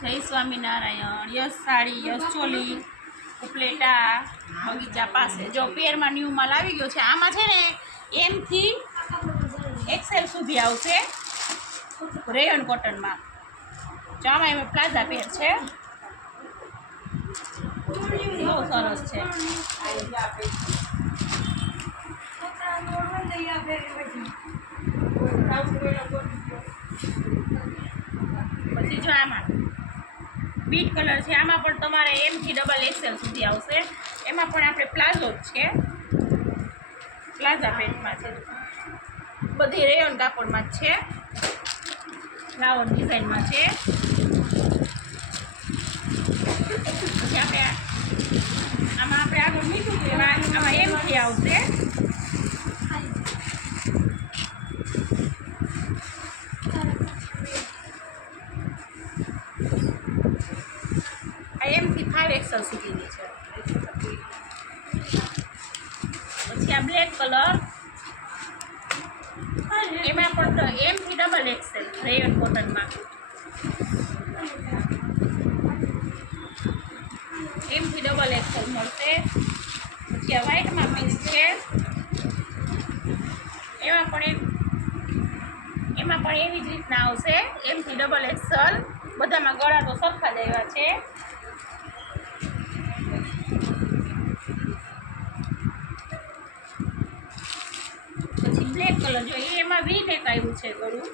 જય સ્વામિનારાયણ. યશ સાડી, યશ ચોલી, ઉપલેટા બગીચા પાસે. જો પેરમાં ન્યૂ માલ આવી ગયો છે. આમાં છે ને એમથી એક્સેલ સુધી આવશે રેયન કોટનમાં. જો આમાં એમાં પ્લાઝા પેર છે, બહુ સરસ છે. પછી જો આમાં બીટ કલર છે, આમાં પણ તમારે એમથી ડબલ એક્સેલ સુધી આવશે. એમાં પણ આપણે પ્લાઝો જ છે, પ્લાઝા પેન્ટમાં છે. બધી રેયોન કાપડમાં જ છે, ફ્લાવર ડિઝાઇનમાં છે. પછી આપણે આમાં આગળ મીઠું છે, આમાં એમથી આવશે. એમથી 5 એક્સેલ સુધીની છે. પછી આ બ્લેક કલર, એમાં પણ એમથી ડબલ એક્સેલ રેયન કોટનમાં. એમથી ડબલ એક્સેલ મળશે. પછી આ વ્હાઈટમાં પીસ છે, એમાં પણ એવી જ રીતના આવશે એમથી ડબલ એક્સેલ. બધામાં ગળા તો સરખા જ આવ્યા છે. પછી બ્લેક કલર જો એમાં વી નેક આવ્યું છે ગળું.